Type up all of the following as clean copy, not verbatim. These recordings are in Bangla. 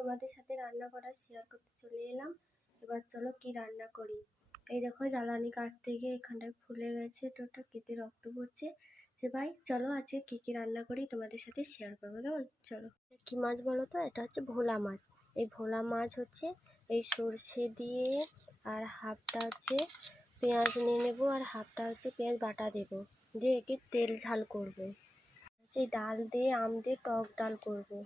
তোমাদের সাথে রান্না করা শেয়ার করতে চলে এলাম। এবার চলো কি রান্না করি। এই দেখো জ্বালানি কাটতে গিয়ে এখানটায় ফুলে গেছে, তো ওটা কেটে রক্ত পড়ছে। যে ভাই চলো আজকে কি রান্না করি তোমাদের সাথে শেয়ার করবো, কেমন? চলো। কি মাছ বলো তো? এটা হচ্ছে ভোলা মাছ। এই ভোলা মাছ হচ্ছে এই সর্ষে দিয়ে, আর হাফটা হচ্ছে পেঁয়াজ নিয়ে নেবো, আর হাফটা হচ্ছে পেঁয়াজ বাটা দেবো, দিয়ে একে তেল ঝাল করবো। হচ্ছে ডাল দিয়ে, আম দিয়ে টক ডাল করবো,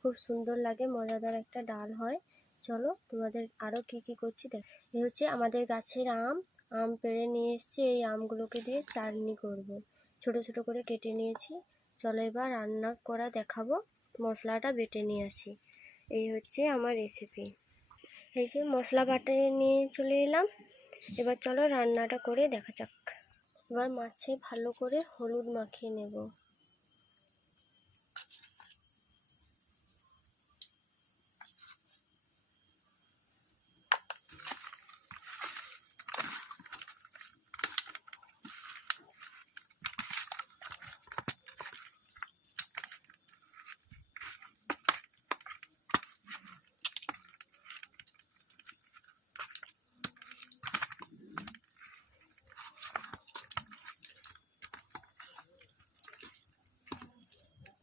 খুব সুন্দর লাগে, মজাদার একটা ডাল হয়। চলো তোমাদের আরও কি করছি দেখ। এই হচ্ছে আমাদের গাছের আম পেড়ে নিয়ে এসছি। এই আমগুলোকে দিয়ে চাটনি করব। ছোট ছোট করে কেটে নিয়েছি। চলো এবার রান্না করা দেখাবো। মশলাটা বেটে নিয়ে আসি। এই হচ্ছে আমার রেসিপি। এই যে মশলা বাটে নিয়ে চলে এলাম। এবার চলো রান্নাটা করে দেখা যাক। এবার মাছে ভালো করে হলুদ মাখিয়ে নেব।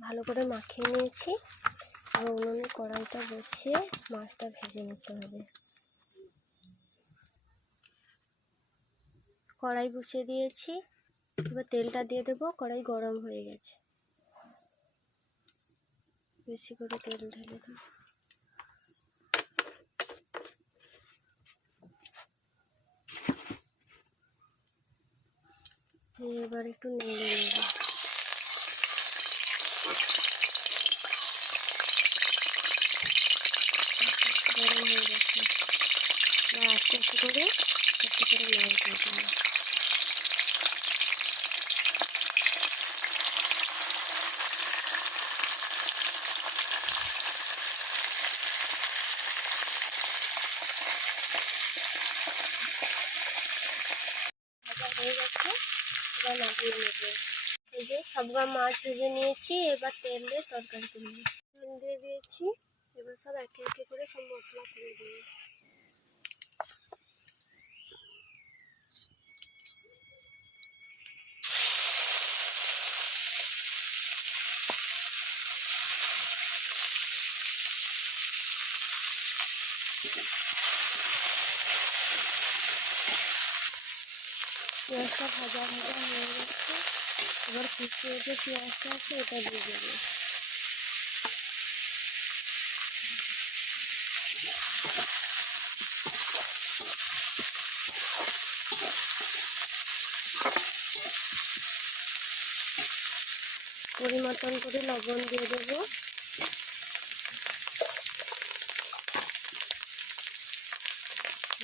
ভালো করে মাখিয়ে নিয়েছি। আর উনুনে কড়াইটা বসিয়ে মাছটা ভেজে নিতে হবে। কড়াই বসিয়ে দিয়েছি, এবার তেলটা দিয়ে দেবো। কড়াই গরম হয়ে গেছে, বেশি করে তেল ঢেলে দেবো। এবার একটু নেড়ে নেব। গরম হয়ে গেছে, আস্তে আস্তে করে মাছ দিয়ে দেবো। ভাজা হয়ে গেছে, এবার নামিয়ে নেব। এই যে সবগুলো মাছ ভেজে নিয়েছি, এবার তেল দিয়ে তরকারি করব। তেল দিয়ে দিয়েছি, এবার সব একে একে করে সব মশলা করে দেবো। পেঁয়াজটা ভাজা হয়ে গেছে, এবার কুচিয়ে যে পেঁয়াজটা আছে ওটা দিয়ে দেবো। পরিমতন করে লবণ দিয়ে দেবো।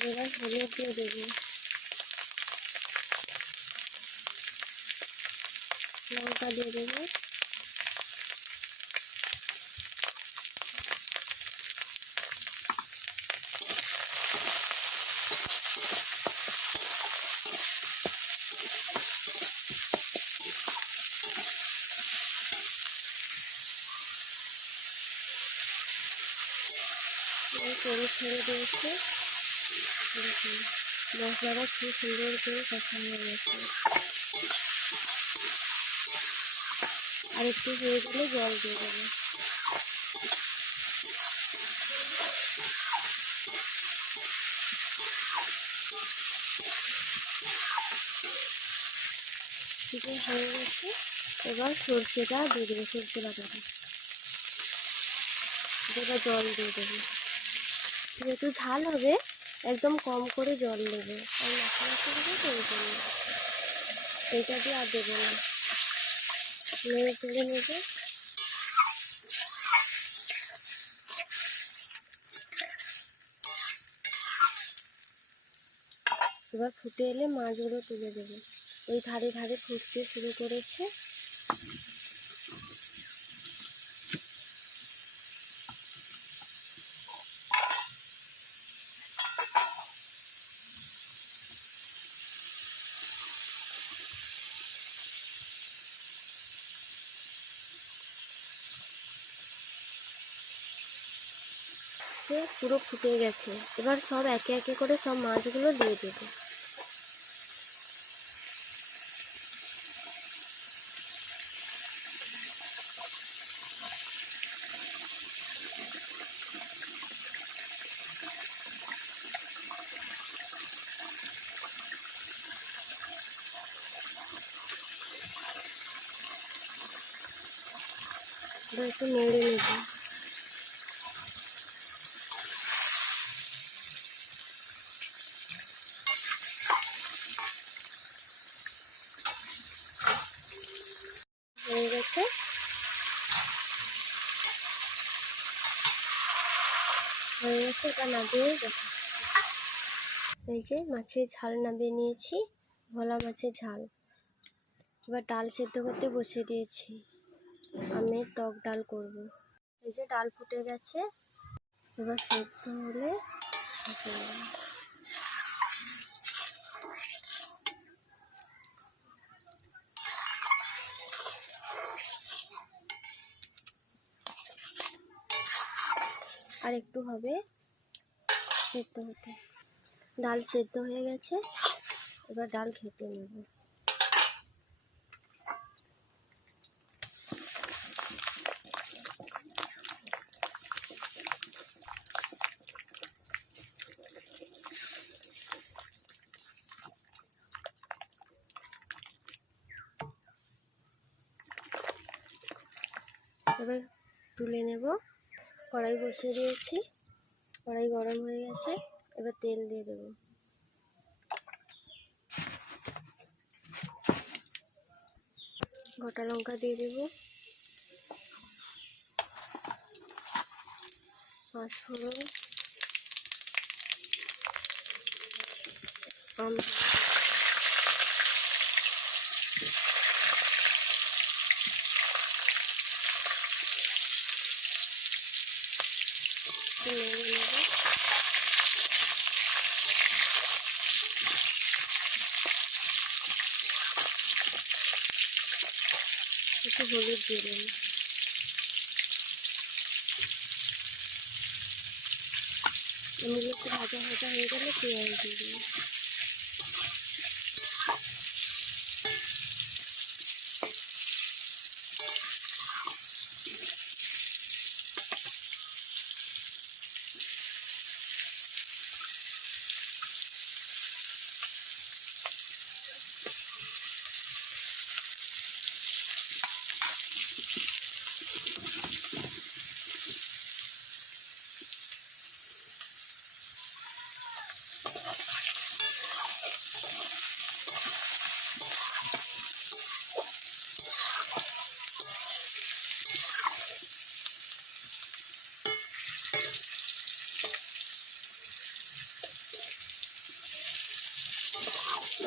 এবার হলুদ দিয়ে দেবো, লঙ্কা দিয়ে দেবো। তেল ছেড়ে দিয়েছে, মশলাটা খুব সুন্দর করে কষা হয়ে গেছে। আর একটু হয়ে গেলে জল দিয়ে দেবো। চিকেন হয়ে গেছে, এবার সর্ষেটা দিয়ে দেবো, সর্ষে বাটাটা। এবার জল দিয়ে দেবো। যেহেতু ঝাল হবে একদম কম করে জল দেবে, আর মশলা দেবে তো ওই জন্য। এইটা দিয়ে আর দেবো না, নেড়ে চেড়ে নেবে। এবার ফুটে এলে মাছগুলো তুলে দেবে। ওই ধারে ধারে ফুটতে শুরু করেছে। পুরো ফুটে গেছে। এবার সব একে একে করে সব মাছগুলো দিয়ে দেবো। এবার একটু নেড়ে নেব। হয়ে গেছে। এটা নামিয়ে দেখো। এই যে মাছের ঝাল নামিয়ে নিয়েছি, ভোলা মাছের ঝাল। এবার ডাল সেদ্ধ করতে বসিয়ে দিয়েছি। আমি টক ডাল করব। এই যে ডাল ফুটে গেছে, এবার সেদ্ধ হলে আর একটু হবে সেদ্ধ হতে। ডাল সেদ্ধ হয়ে গেছে, এবার ডাল ঘেঁটে নেব। এবার তুলে নেব। কড়াই বসিয়ে দিয়েছি, কড়াই গরম হয়ে গেছে, এবার তেল দিয়ে দেব। গোটা লঙ্কা দিয়ে দেব, পাঁচফোড়ন, একটু হলুদ দিয়ে দেব। এমনি একটু ভাজা ভাজা হয়ে গেলে পেঁয়াজ দিয়ে দেব।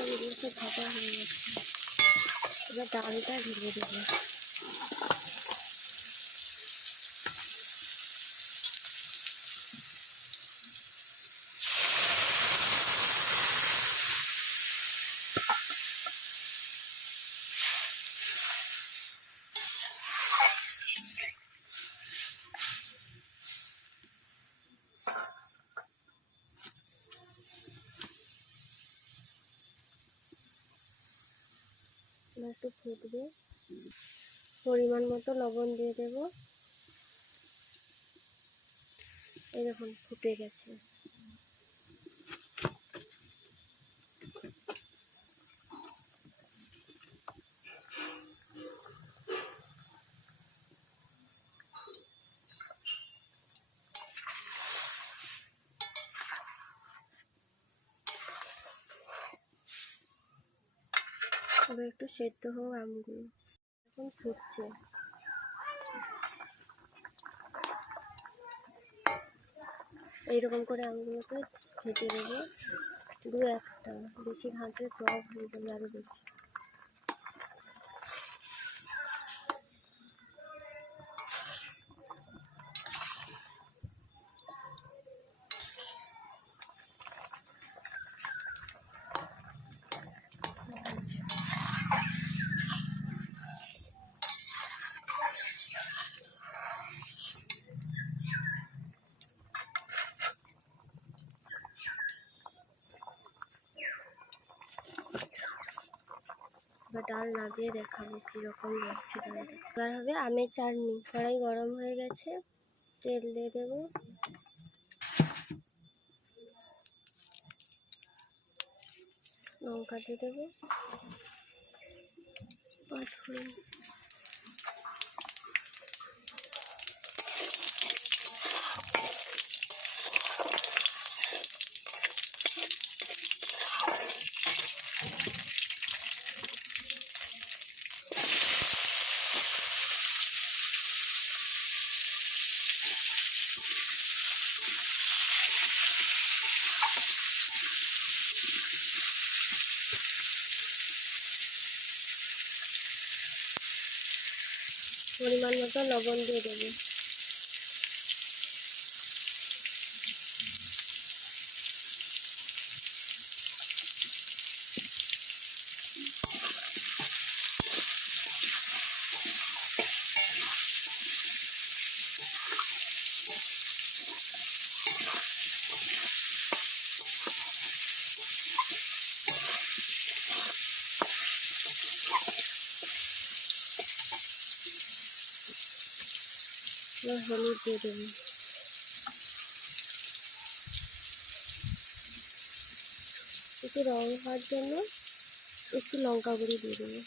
এগুলো সব ভাজা হয়ে গেছে, এবার ডালটা ঢেলে দেবো। একটু ফুটবে, পরিমাণ মতো লবণ দিয়ে দেব। এই দেখুন ফুটে গেছে। এবার একটু সেদ্ধ হোক আমগুলো, এখন ফুটছে। এইরকম করে আমগুলোকে ঘেঁটে দেবো, দু একটা, বেশি ঘাঁটলে টক হয়ে যাবে আরও বেশি। এবার ডাল নামিয়ে দেখাবো কীরকম লাগছে ডালটা। এবার হবে আমের চাটনি। কড়াই গরম হয়ে গেছে, তেল দিয়ে দেবো। লঙ্কা দিয়ে দেবো, পাঁচফোড়ন, পরিমাণ মতো লবণ দিয়ে দেবো। এবার হলুদ দিয়ে দেবো। একটু রং হওয়ার জন্য একটু লঙ্কা গুঁড়ো দিয়ে দেবো।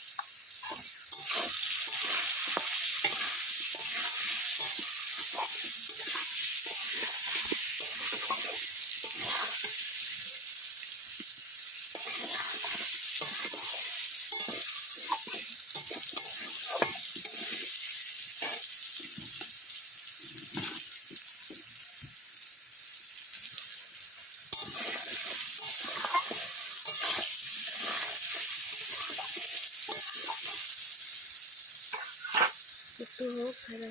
একটু হোক ভাজা।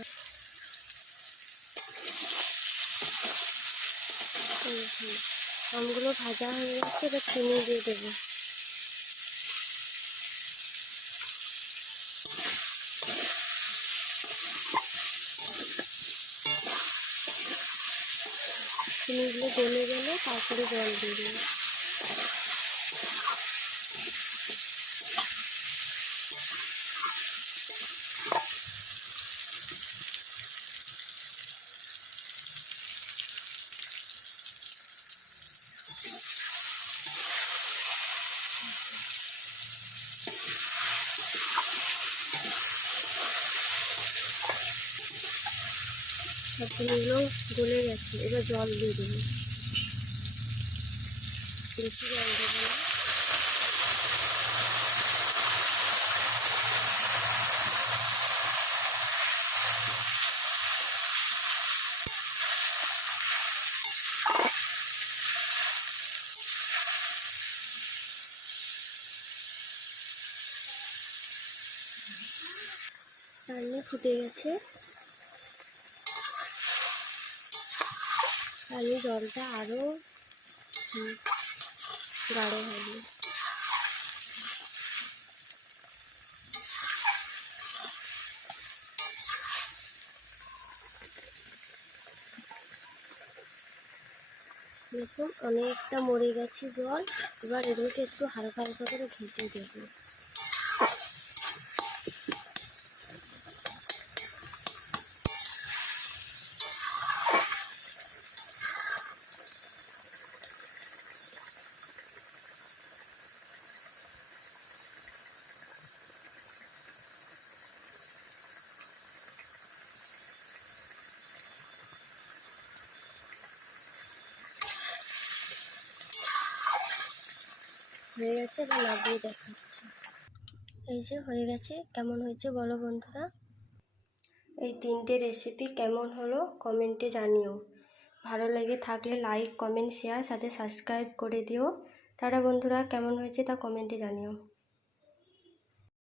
আমগুলো ভাজা হয়ে গেছে, এবার চিনি দিয়ে দেবো। চিনিগুলো গলে গেলে তারপরে জল দিয়ে দেবো। সবজিগুলো গলে গেছে, এবার জল দিয়ে দেবো। বেশি জল দেবো না। চাটনি ফুটে গেছে, আমি জলটা আরও গাঢ় হবে। দেখুন অনেকটা মরে গেছে জল। এবার এগুলোকে একটু হালকা হালকা করে ঘেঁটে দেবো। হয়ে গেছে, এবার নামিয়ে দেখাচ্ছি। এই যে হয়ে গেছে। কেমন হয়েছে বলো বন্ধুরা? এই 3টে রেসিপি কেমন হলো কমেন্টে জানিও। ভালো লেগে থাকলে লাইক, কমেন্ট, শেয়ার, সাথে সাবস্ক্রাইব করে দিও। টাটা বন্ধুরা, কেমন হয়েছে তা কমেন্টে জানিও।